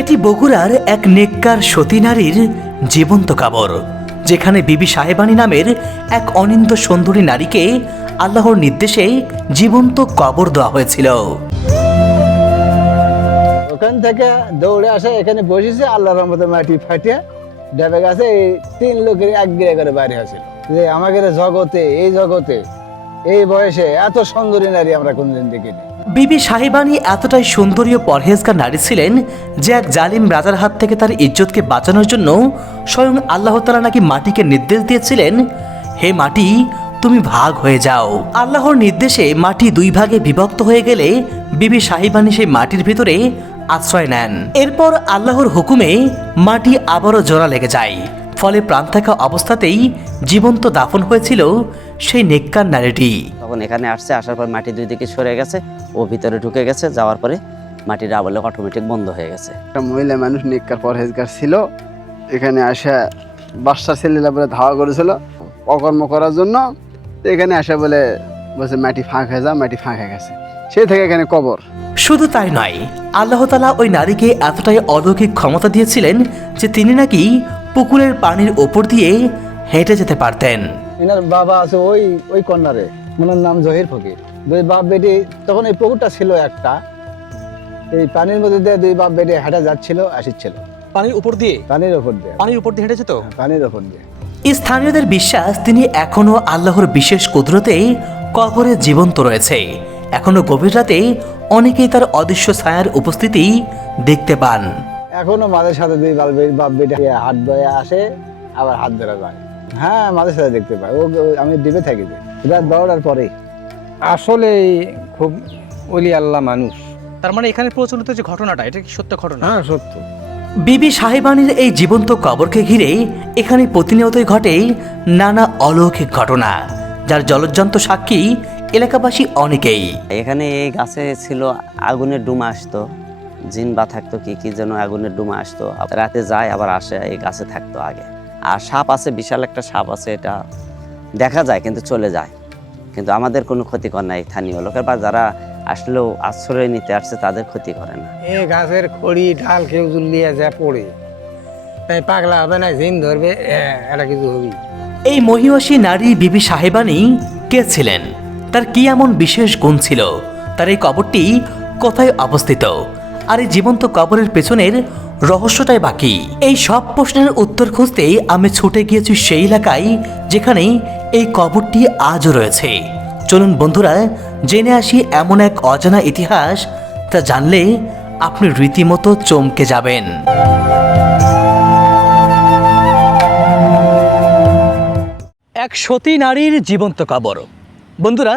এটি বগুড়ার এক নেককার সতী নারীর জীবন্ত কবর, যেখানে বিবি সাহেবানী নামের এক অনিন্দ্য সুন্দরী নারীকে আল্লাহর নির্দেশে জীবন্ত কবর দেওয়া হয়েছিল। ওখান থেকে দৌড়ে আসে এখানে বসেছে, আল্লাহর রহমতে মাটি ফাটিয়ে ডেবে গেছে। এই 3 লোকের এক গিরে করে বাইরে হয়েছিল যে আমাদের জগতে এই বয়সে এত সুন্দরী নারী আমরা কোনদিন দেখিনি। বিবি সাহেবানী এতটাই সুন্দরী ও পরহেজগার নারী ছিলেন যে এক জালিম রাজার হাত থেকে তার ইজ্জতকে বাঁচানোর জন্য স্বয়ং আল্লাহ তাআলা নাকি মাটিকে নির্দেশ দিয়েছিলেন, হে মাটি তুমি ভাগ হয়ে যাও। আল্লাহর নির্দেশে মাটি 2 ভাগে বিভক্ত হয়ে গেলে বিবি সাহেবানী সেই মাটির ভিতরে আশ্রয় নেন। এরপর আল্লাহর হুকুমে মাটি আবারও জোড়া লেগে যায়, ফলে প্রাণ থাকা অবস্থাতেই জীবন্ত দাফন হয়েছিল সেই নেককার নারীটি। তখন এখানে আসছে, আসার পর মাটি 2 দিকে সরে গেছে, ও ভিতরে ঢুকে গেছে, যাওয়ার পরে মাটির আবলে অটোমেটিক বন্ধ হয়ে গেছে। একটা মহিলা মানুষ নেককার পরহেজগার ছিল, এখানে আসা বাচ্চা ছেলেরা বলে ধাওয়া করেছিল অকর্ম করার জন্য। তো এখানে আসা বলছে মাটি ফাঁক হয়ে যা, মাটি ফাঁক হয়ে গেছে, সেই থেকে এখানে কবর। শুধু তাই নয়, আল্লাহ তাআলা ওই নারীকে এতটাই অলৌকিক ক্ষমতা দিয়েছিলেন যে তিনি নাকি পুকুরের পানির ওপর দিয়ে হেঁটে যেতে পারতেন। এনার বাবা আছে ওই কর্নারে, ওনার নাম জহির ফকির। 2 বাপ বেটি, তখন এই পুকুরটা ছিল একটা, এই পানির মধ্যে দিয়ে 2 বাপ বেটি হেঁটে যাচ্ছিল আসছিল। পানির উপর দিয়ে পানির ওপর দিয়ে হেঁটেছে তো। পানির ওপর দিয়ে। স্থানীয়দের বিশ্বাস তিনি এখনো আল্লাহর বিশেষ কুদরতে কবরে জীবন্ত রয়েছে। এখনো গভীর রাতে অনেকেই তার অদৃশ্য ছায়ার উপস্থিতি দেখতে পান। এখনো মাঝে সাথে 2 বাপ বেটি হাত ধরে আসে, আবার হাত ধরে যায়। হ্যাঁ, মাঝে সাথে দেখতে পাই। আমি ডিবে থাকি যে রাত 12টার পরেই। আসলে খুব ওলি আল্লাহ মানুষ। তার মানে এখানে প্রচলিত যে ঘটনাটা, এটা কি সত্য ঘটনা? হ্যাঁ, সত্য। বিবি সাহেবানীর এই জীবন্ত কবরকে ঘিরে এখানে প্রতিনিয়তই ঘটে নানা অলৌকিক ঘটনা, যার জলজ্জন্ত সাক্ষী এলাকাবাসী অনেকেই। এখানে এই গাছে ছিল আগুনের ডুমা আসতো, জিন বা থাকতো কি যেন আগুনের ডুমা আসতো, রাতে যায় আবার আসে, এই গাছে থাকতো আগে। আর সাপ আছে, বিশাল একটা সাপ আছে, এটা দেখা যায় কিন্তু চলে যায়, কিন্তু আমাদের কোনো ক্ষতিকর নাই। স্থানীয় লোকের বা যারা আসলেও আশ্রয় নিতে আসছে তাদের ক্ষতি করে না। এই গাছের খড়ি ঢাল কেউ জুলিয়ে যা পড়ে, তাই পাগলা হবে না, জিন ধরবে, এটা কিছু হবি। এই মহিষী নারী বিবি সাহেবানী কে ছিলেন? তার কি এমন বিশেষ গুণ ছিল? তার এই কবরটি কোথায় অবস্থিত? আর এই জীবন্ত কবরের পেছনের রহস্যটাই বাকি। এই সব প্রশ্নের উত্তর খুঁজতেই আমি ছুটে গিয়েছি সেই এলাকায় যেখানে এই কবরটি আজও রয়েছে। চলুন বন্ধুরা, জেনে আসি এমন এক অজানা ইতিহাস, তা জানলে আপনি রীতিমতো চমকে যাবেন। এক সতী নারীর জীবন্ত কবর। বন্ধুরা,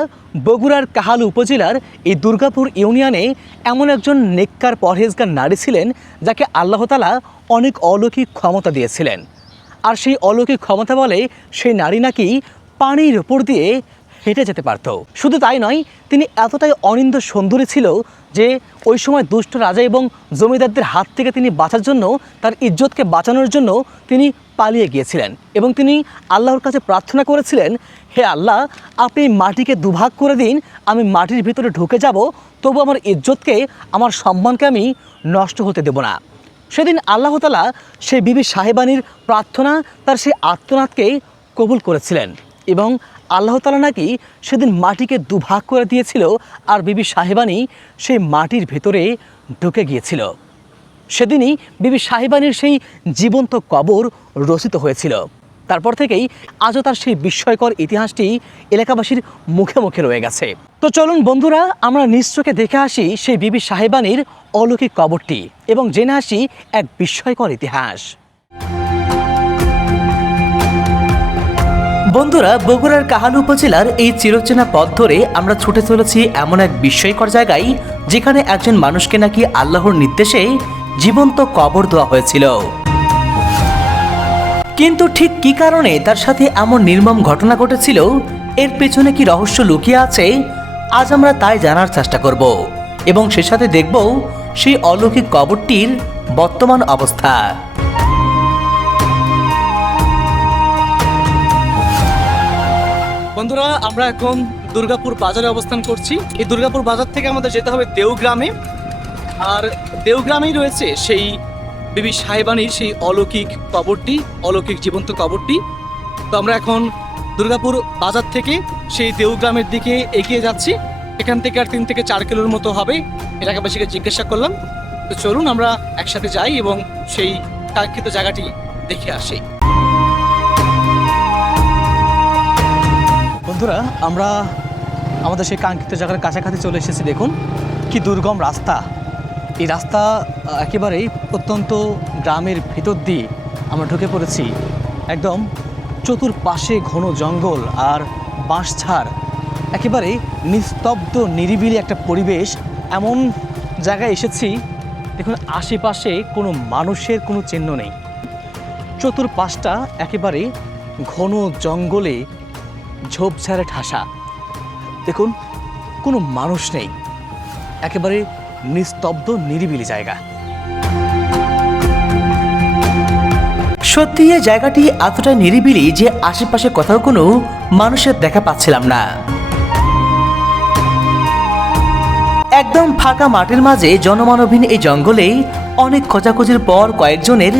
বগুড়ার কাহালু উপজেলার এই দুর্গাপুর ইউনিয়নে এমন একজন নেককার পরহেজগার নারী ছিলেন যাকে আল্লাহ তাআলা অনেক অলৌকিক ক্ষমতা দিয়েছিলেন। আর সেই অলৌকিক ক্ষমতা বলে সেই নারী নাকি পানির উপর দিয়ে হেঁটে যেতে পারত। শুধু তাই নয়, তিনি এতটাই অনিন্দ্য সুন্দরী ছিল যে ওই সময় দুষ্ট রাজা এবং জমিদারদের হাত থেকে তিনি বাঁচার জন্য, তার ইজ্জতকে বাঁচানোর জন্য তিনি পালিয়ে গিয়েছিলেন এবং তিনি আল্লাহর কাছে প্রার্থনা করেছিলেন, হে আল্লাহ, আপনি মাটিকে 2 ভাগ করে দিন, আমি মাটির ভিতরে ঢুকে যাব, তবু আমার ইজ্জতকে, আমার সম্মানকে আমি নষ্ট হতে দেব না। সেদিন আল্লাহ তাআলা সেই বিবি সাহেবানীর প্রার্থনা, তার সেই আর্তনাদকে কবুল করেছিলেন এবং আল্লাহ তাআলা নাকি সেদিন মাটিকে 2 ভাগ করে দিয়েছিল, আর বিবি সাহেবানী সেই মাটির ভেতরে ঢুকে গিয়েছিল। সেদিনই বিবি সাহেবানীর সেই জীবন্ত কবর রচিত হয়েছিল। তারপর থেকেই আজও তার সেই বিস্ময়কর ইতিহাসটি এলাকাবাসীর মুখে মুখে রয়ে গেছে। তো চলুন বন্ধুরা, আমরা নিজ চোখে দেখে আসি সেই বিবি সাহেবানীর অলৌকিক কবরটি এবং জেনে আসি এক বিস্ময়কর ইতিহাস। বন্ধুরা, বগুড়ার কাহালু উপজেলার এই চিরচেনা পথ ধরে আমরা ছুটে চলেছি এমন এক বিস্ময়কর জায়গায় যেখানে একজন মানুষকে নাকি আল্লাহর নির্দেশে জীবন্ত কবর দেওয়া হয়েছিল। কিন্তু ঠিক কী কারণে তার সাথে এমন নির্মম ঘটনা ঘটেছিল, এর পেছনে কি রহস্য লুকিয়ে আছে, আজ আমরা তাই জানার চেষ্টা করব এবং সে সাথে দেখব সেই অলৌকিক কবরটির বর্তমান অবস্থা। বন্ধুরা, আমরা এখন দুর্গাপুর বাজারে অবস্থান করছি। এই দুর্গাপুর বাজার থেকে আমাদের যেতে হবে দেওগ্রামে, আর দেওগ্রামেই রয়েছে সেই বিবি সাহেবানির সেই অলৌকিক কবরটি, অলৌকিক জীবন্ত কবরটি। তো আমরা এখন দুর্গাপুর বাজার থেকে সেই দেওগ্রামের দিকে এগিয়ে যাচ্ছি। এখান থেকে আর 3 থেকে 4 কিলোর মতো হবে। এলাকাবাসীকে জিজ্ঞাসা করলাম। তো চলুন আমরা একসাথে যাই এবং সেই কাঙ্ক্ষিত জায়গাটি দেখে আসি। বন্ধুরা, আমরা আমাদের সেই কাঙ্ক্ষিত জায়গার কাছাকাছি চলে এসেছি। দেখুন কি দুর্গম রাস্তা। এই রাস্তা একেবারেই প্রত্যন্ত গ্রামের ভিতর দিয়ে আমরা ঢুকে পড়েছি। একদম চতুর্পাশে ঘন জঙ্গল আর বাঁশঝাড়, একেবারে নিস্তব্ধ নিরিবিলি একটা পরিবেশ। এমন জায়গায় এসেছি, দেখুন আশেপাশে কোনো মানুষের কোনো চিহ্ন নেই। চতুর্পাশটা একেবারে ঘন জঙ্গলে ঝোপঝাড়ে ঠাসা। দেখুন কোনো মানুষ নেই, একেবারে নিস্তব্ধ নিরিবিলি জায়গা। সত্যি এই জায়গাটি এতটা নিরিবিলি যে আশেপাশে কোথাও কোনো মানুষের দেখা পাচ্ছিলাম না। একদম ফাঁকা মাঠের মাঝে জনমানবহীন এই জঙ্গলেই অনেক খোঁজাখুঁজির পর কয়েকজনের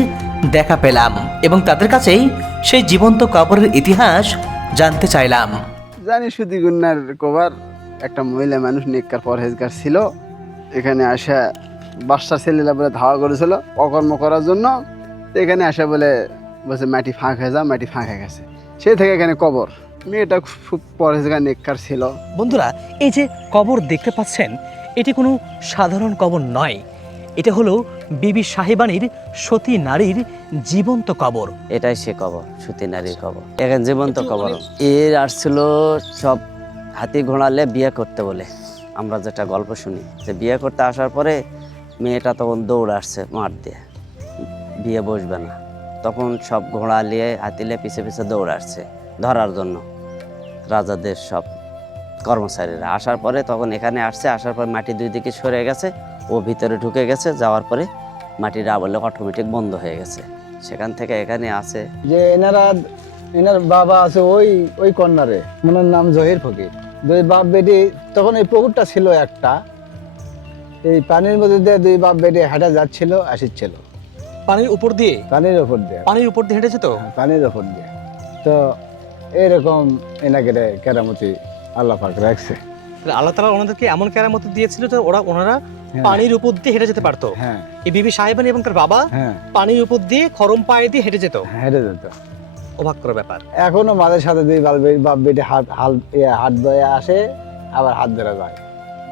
দেখা পেলাম এবং তাদের কাছেই সেই জীবন্ত কবরের ইতিহাস জানতে চাইলাম। জানি সুদিগুন্নার কবার একটা মহিলা মানুষ নেককার পরহেজগার ছিল, এখানে আসা বাচ্চা ছেলেরা বলে ধাওয়া করেছিল অকর্ম করার জন্য। তো এখানে আসা বলে বলছে মাটি ফাঁক হয়ে যা, মাটি ফাঁক হয়ে গেছে। সেই থেকে এখানে কবর। মেয়েটা খুব পরহেজগার নেককার ছিল। বন্ধুরা, এই যে কবর দেখতে পাচ্ছেন, এটি কোনো সাধারণ কবর নয়। এটা হলো বিবি সাহেবানির সতী নারীর জীবন্ত কবর। এটাই সে কবর, সতী নারীর কবর। এখানে জীবন্ত কবর। এর আসছিল সব হাতি ঘোড়ালে বিয়ে করতে বলে। আমরা যেটা গল্প শুনি যে বিয়ে করতে আসার পরে মেয়েটা তখন দৌড় আসছে মাঠ দিয়ে, বিয়ে বসবে না। তখন সব ঘোড়া নিয়ে হাতি নিয়ে পিছে পিছে দৌড় আসছে ধরার জন্য। রাজাদের সব কর্মচারীরা আসার পরে তখন এখানে আসছে। আসার পর মাটি দুই দিকে সরে গেছে, ও ভিতরে ঢুকে গেছে। যাওয়ার পরে মাটির আবলে অটোমেটিক বন্ধ হয়ে গেছে। সেখান থেকে এখানে আছে যে এনার বাবা আছে ওই কর্নারে, ওনার নাম জহির ফকির। দুই বাপ বেটি, তখন এই পুকুরটা ছিল একটা, এই পানির মধ্যে দিয়ে দুই বাপ বেটি হাঁটা যাচ্ছিল, আসিচ্ছিল পানির উপর দিয়ে? পানির ওপর দিয়ে। পানির উপর দিয়ে হেঁটেছে তো? হ্যাঁ, পানির ওপর দিয়ে। তো এরকম এনাকে কেরামতি আল্লাহ পাক রাখছে। আল্লাহ তাআলা ওনাদেরকে এমন কেরামত দিয়েছিল যে ওনারা হ্যাঁ। পানির উপর দিয়ে হেঁটে যেতে পারতো। হ্যাঁ এই বিবি সাহেবানি এবং তার বাবা হ্যাঁ পানির উপর দিয়ে খরম পায়ে দিয়ে হেঁটে যেত। হেঁটে যেত। অবাক করা ব্যাপার। এখনো মাঝে সাথে দুই বাপ বেটি হাত ধরে আসে, আবার হাত ধরে যায়।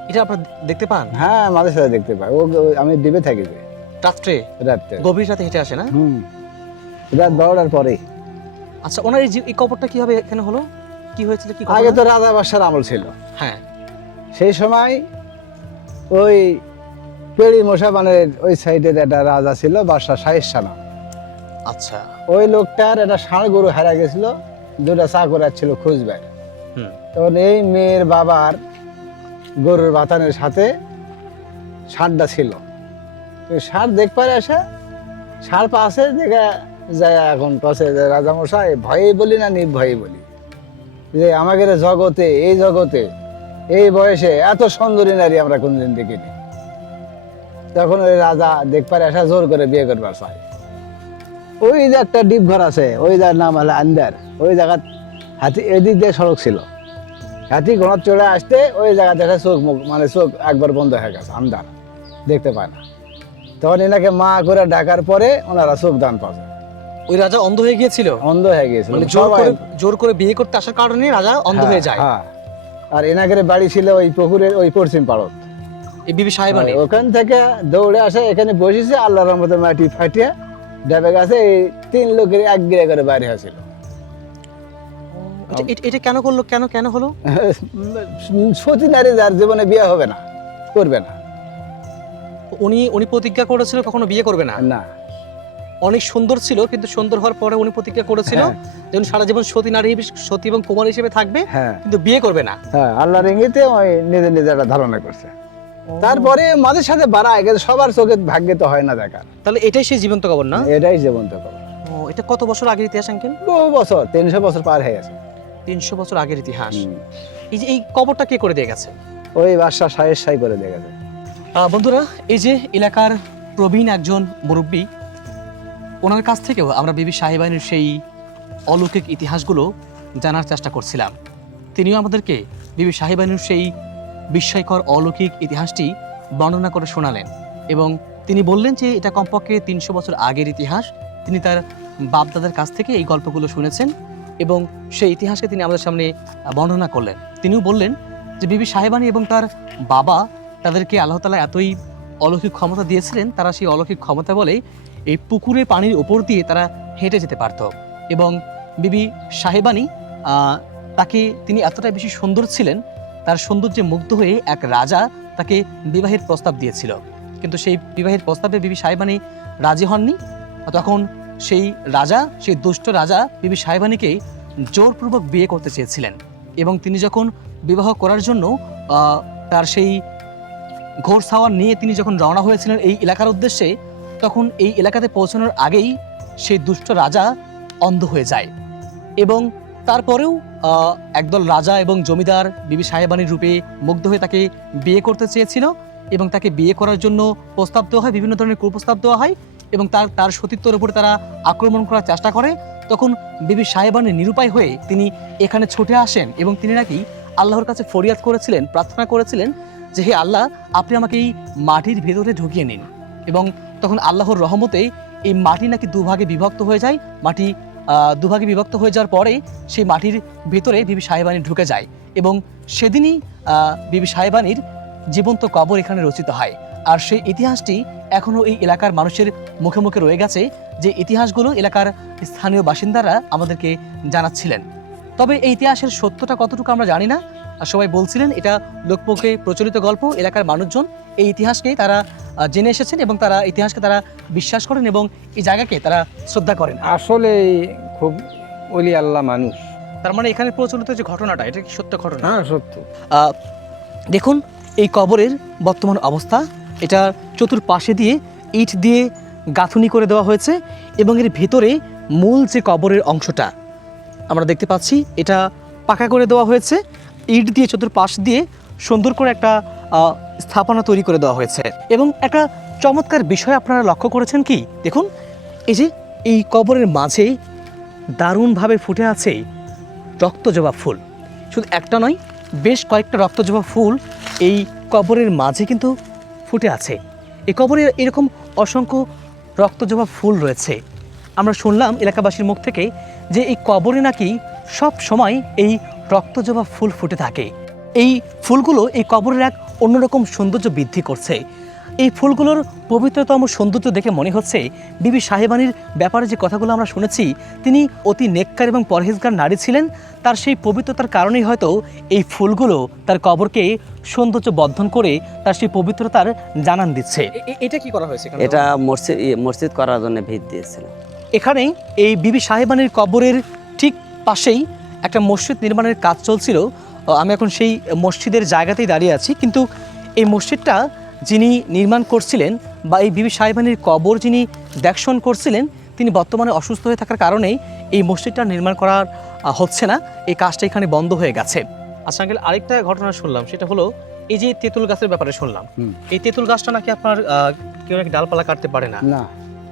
এটা আপনারা দেখতে পান? হ্যাঁ, মাঝে সাথে দেখতে পাই। আমি ডিবে থাকি যে রাত্রে, রাত্রে, গভীর রাতে হেঁটে আসে না? রাত 12টার পরে। আচ্ছা, ওনার এই কবরটা কিভাবে এখানে হলো? কি হয়েছিল? কি আগে তো রাজা বাদশার আমল ছিল। হ্যাঁ, সেই সময় ওই পেড়ি মশাবানের ওই সাইডের একটা রাজা ছিল, বাদশা শাহের নাম। আচ্ছা। ওই লোকটার একটা ষাঁড় গরু হারা গেছিল, দুটা চাকর ছিল খুঁজবার। তখন এই মেয়ের বাবার গরুর বাতানের সাথে ষাঁড়টা ছিল। ষাঁড় দেখবার আসে, ষাঁড় পাশে দেখা যায়। এখন পাশে রাজামশাই ভয়ে বলি না নির্ভয়ে বলি যে আমাদের জগতে, এই জগতে, এই বয়সে এত সুন্দরী নারী আমরা কোনদিন দেখিনি। তখন ওই রাজা দেখবার আসা জোর করে বিয়ে করবার চায়। ওই যে একটা ডিপ ঘর আছে, ওই যার নাম হলো আন্দার। ওই জায়গা হাতি এদিক দিয়ে সড়ক ছিল, হাতি ঘোড়া চলে আসতে ওই জায়গা দেখা চোখ মুখ চোখ একবার বন্ধ হয়ে গেছে, আন্দার দেখতে পায় না। তখন এনাকে মা করে ডাকার পরে ওনারা চোখ দান পাবে। ওই রাজা অন্ধ হয়ে গিয়েছিল? অন্ধ হয়ে গিয়েছিল, মানে জোর করে বিয়ে করতে আসার কারণে রাজা অন্ধ হয়ে যায়। হ্যাঁ, আর এনাকের বাড়ি ছিল ওই পুকুরের ওই পশ্চিম পাড়ত। এই বিবি সাহেবানি ওখান থেকে দৌড়ে আসে, এখানে বসেছে। আল্লাহর রহমতে মাটি ফাটিয়ে ডেবে গেছে। এই 3 লোকের এক গিরে করে বাইরে হয়েছিল। এটা কেন করলো? কেন হলো? সতী নারী যার জীবনে বিয়ে হবে না, করবে না। উনি প্রতিজ্ঞা করেছিল কখনো বিয়ে করবে না। না, অনেক সুন্দর ছিল, কিন্তু সুন্দর হওয়ার পরে উনি প্রতিজ্ঞা করেছিল যে উনি সারা জীবন সতী নারী, সতী এবং কুমার হিসেবে থাকবে, কিন্তু বিয়ে করবে না। হ্যাঁ, আল্লাহর ইঙ্গিতে ওই নিজে নিজে একটা ধারণা করছে। তারপরে মাঝে সাথে বাড়ায় গেছে, সবার চোখে ভাগ্যে তো হয় না দেখার। তাহলে এটাই সেই জীবন্ত কবর না? এটাই জীবন্ত কবর। এটা কত বছর আগের ইতিহাস আঙ্কেল? বহু বছর, 300 বছর পার হয়ে গেছে। 300 বছর আগের ইতিহাস। এই যে এই কবরটা কে করে দিয়ে গেছে? ওই বাদশা শাহের শাহী করে দিয়ে গেছে। বন্ধুরা, এই যে এলাকার প্রবীণ একজন মুরব্বী, ওনার কাছ থেকেও আমরা বিবি সাহেবানের সেই অলৌকিক ইতিহাসগুলো জানার চেষ্টা করছিলাম। তিনিও আমাদেরকে বিবি সাহেবানের সেই বিস্ময়কর অলৌকিক ইতিহাসটি বর্ণনা করে শোনালেন এবং তিনি বললেন যে এটা কমপক্ষে 300 বছর আগের ইতিহাস। তিনি তার বাপদাদার কাছ থেকে এই গল্পগুলো শুনেছেন এবং সেই ইতিহাসকে তিনি আমাদের সামনে বর্ণনা করলেন। তিনিও বললেন যে বিবি সাহেবানী এবং তার বাবা তাদেরকে আল্লাহ তাআলা এতই অলৌকিক ক্ষমতা দিয়েছিলেন, তারা সেই অলৌকিক ক্ষমতা বলে এই পুকুরের পানির ওপর দিয়ে তারা হেঁটে যেতে পারত এবং বিবি সাহেবানী তাকে তিনি এতটাই বেশি সুন্দর ছিলেন, তার সৌন্দর্যে মুগ্ধ হয়ে এক রাজা তাকে বিবাহের প্রস্তাব দিয়েছিল, কিন্তু সেই বিবাহের প্রস্তাবে বিবি সাহেবানী রাজি হননি। তখন সেই রাজা, সেই দুষ্ট রাজা বিবি সাহেবানীকে জোরপূর্বক বিয়ে করতে চেয়েছিলেন এবং তিনি যখন বিবাহ করার জন্য তার সেই ঘোর সাওয়ার নিয়ে তিনি যখন রওনা হয়েছিলেন এই এলাকার উদ্দেশ্যে, তখন এই এলাকাতে পৌঁছানোর আগেই সেই দুষ্ট রাজা অন্ধ হয়ে যায় এবং তারপরেও একদল রাজা এবং জমিদার বিবি সাহেবানীর রূপে মুগ্ধ হয়ে তাকে বিয়ে করতে চেয়েছিল এবং তাকে বিয়ে করার জন্য প্রস্তাব দেওয়া হয়, বিভিন্ন ধরনের কুপ্রস্তাব দেওয়া হয় এবং তার সতীত্বের উপরে তারা আক্রমণ করার চেষ্টা করে। তখন বিবি সাহেবানী নিরুপায় হয়ে তিনি এখানে ছুটে আসেন এবং তিনি নাকি আল্লাহর কাছে ফরিয়াদ করেছিলেন, প্রার্থনা করেছিলেন যে হে আল্লাহ, আপনি আমাকে এই মাটির ভেতরে ঢুকিয়ে নিন। এবং তখন আল্লাহর রহমতে এই মাটি নাকি দুভাগে বিভক্ত হয়ে যায়। মাটি দুভাগে বিভক্ত হয়ে যাওয়ার পরে সেই মাটির ভিতরে বিবি সাহেবানী ঢুকে যায় এবং সেদিনই বিবি সাহেবানীর জীবন্ত কবর এখানে রচিত হয়। আর সেই ইতিহাসটি এখনও এই এলাকার মানুষের মুখে মুখে রয়ে গেছে, যে ইতিহাসগুলো এলাকার স্থানীয় বাসিন্দারা আমাদেরকে জানাচ্ছিলেন। তবে এই ইতিহাসের সত্যটা কতটুকু আমরা জানি না। আর সবাই বলছিলেন এটা লোকমুখে প্রচলিত গল্প, এলাকার মানুষজন এই ইতিহাসকে তারা জেনে এসেছেন এবং তারা ইতিহাসকে তারা বিশ্বাস করেন এবং এই জায়গাকে তারা শ্রদ্ধা করেন। আসলে খুব ওলি আল্লাহ মানুষ। তার মানে এখানে প্রচলিত যে ঘটনাটা, এটা কি সত্য ঘটনা? হ্যাঁ, সত্য। দেখুন এই কবরের বর্তমান অবস্থা, এটা চতুর্পাশে দিয়ে ইট দিয়ে গাঁথুনি করে দেওয়া হয়েছে এবং এর ভেতরে মূল যে কবরের অংশটা আমরা দেখতে পাচ্ছি এটা পাকা করে দেওয়া হয়েছে। ইট দিয়ে চতুর্পাশ দিয়ে সুন্দর করে একটা স্থাপনা তৈরি করে দেওয়া হয়েছে এবং একটা চমৎকার বিষয় আপনারা লক্ষ্য করেছেন কি? দেখুন এই যে এই কবরের মাঝে দারুণভাবে ফুটে আছে রক্তজবা ফুল। শুধু একটা নয়, বেশ কয়েকটা রক্তজবা ফুল এই কবরের মাঝে কিন্তু ফুটে আছে। এই কবরে এরকম অসংখ্য রক্তজবা ফুল রয়েছে। আমরা শুনলাম এলাকাবাসীর মুখ থেকে যে এই কবরে নাকি সব সময় এই রক্তজবা ফুল ফুটে থাকে। এই ফুলগুলো এই কবরের এক অন্যরকম সৌন্দর্য বৃদ্ধি করছে। এই ফুলগুলোর পবিত্রতম সৌন্দর্য দেখে মনে হচ্ছে বিবি সাহেবানীর ব্যাপারে যে কথাগুলো আমরা শুনেছি, তিনি অতি নেককার এবং পরহেজগার নারী ছিলেন। তার সেই পবিত্রতার কারণেই হয়তো এই ফুলগুলো তার কবরকে সৌন্দর্য বর্ধন করে তার সেই পবিত্রতার জানান দিচ্ছে। এটা কি করা হয়েছে? এটা মসজিদ করার জন্য ভিত দিয়েছিল। এখানে এই বিবি সাহেবানীর কবরের ঠিক পাশেই একটা মসজিদ নির্মাণের কাজ চলছিল। আমি এখন সেই মসজিদের জায়গাতেই দাঁড়িয়ে আছি, কিন্তু এই মসজিদটা যিনি নির্মাণ করছিলেন বা এই বিবি সাহেবানীর কবর যিনি দেখশন করছিলেন, তিনি বর্তমানে অসুস্থ হয়ে থাকার কারণেই এই মসজিদটা নির্মাণ করা হচ্ছে না, এই কাজটা এখানে বন্ধ হয়ে গেছে। আচ্ছা আঙ্কেল, আরেকটা ঘটনা শুনলাম, সেটা হলো এই যে তেঁতুল গাছের ব্যাপারে শুনলাম। এই তেঁতুল গাছটা নাকি আপনার কেউ নাকি ডালপালা কাটতে পারে না। না,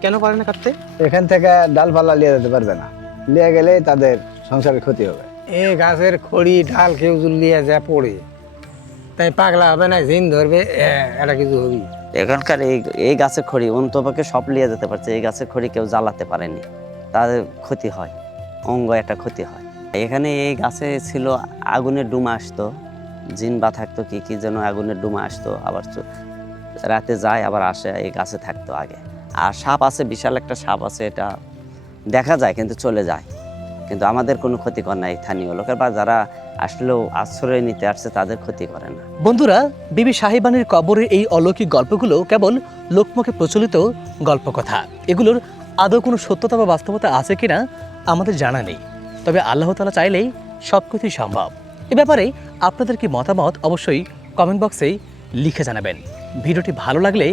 কেন পারে না কাটতে? এখান থেকে ডালপালা নিয়ে যেতে পারবে না, নিয়ে গেলে তাদের সংসারের ক্ষতি হবে। এই গাছের খড়ি ডাল কেউ লিয়ে যা পড়ে, তাই পাগলা হবে না, জিন ধরবে, এটা কিছু হবি। এখানকার এই গাছের খড়ি অন্তপক্ষে সব লিয়ে যেতে পারছে, এই গাছের খড়ি কেউ জ্বালাতে পারেনি, তাদের ক্ষতি হয়, অঙ্গ একটা ক্ষতি হয়। এখানে এই গাছে ছিল আগুনের ডুমা আসতো, জিন বা থাকতো কি যেন আগুনের ডুমা আসতো, আবার রাতে যায় আবার আসে, এই গাছে থাকতো আগে। আর সাপ আছে, বিশাল একটা সাপ আছে, এটা দেখা যায় কিন্তু চলে যায়, কিন্তু আমাদের কোনো ক্ষতি করে না। স্থানীয় লোকের বা যারা আসলেও আশ্রয় নিতে আসছে তাদের ক্ষতি করে না। বন্ধুরা, বিবি সাহেবানীর কবরের এই অলৌকিক গল্পগুলো কেবল লোকমুখে প্রচলিত গল্পকথা। এগুলোর আদৌ কোনো সত্যতা বা বাস্তবতা আছে কিনা আমাদের জানা নেই, তবে আল্লাহ তাআলা চাইলেই সব কিছুই সম্ভব। এ ব্যাপারে আপনাদের কি মতামত অবশ্যই কমেন্ট বক্সে লিখে জানাবেন। ভিডিওটি ভালো লাগলে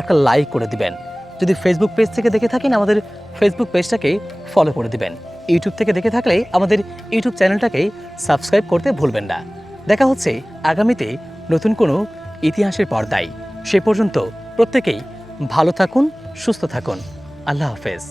একটা লাইক করে দিবেন। যদি ফেসবুক পেজ থেকে দেখে থাকেন, আমাদের ফেসবুক পেজটাকে ফলো করে দিবেন। ইউটিউব থেকে দেখে থাকলে আমাদের ইউটিউব চ্যানেলটাকে সাবস্ক্রাইব করতে ভুলবেন না। দেখা হচ্ছে আগামীতে নতুন কোনো ইতিহাসের পর্দায়। সে পর্যন্ত প্রত্যেকেই ভালো থাকুন, সুস্থ থাকুন। আল্লাহ হাফেজ।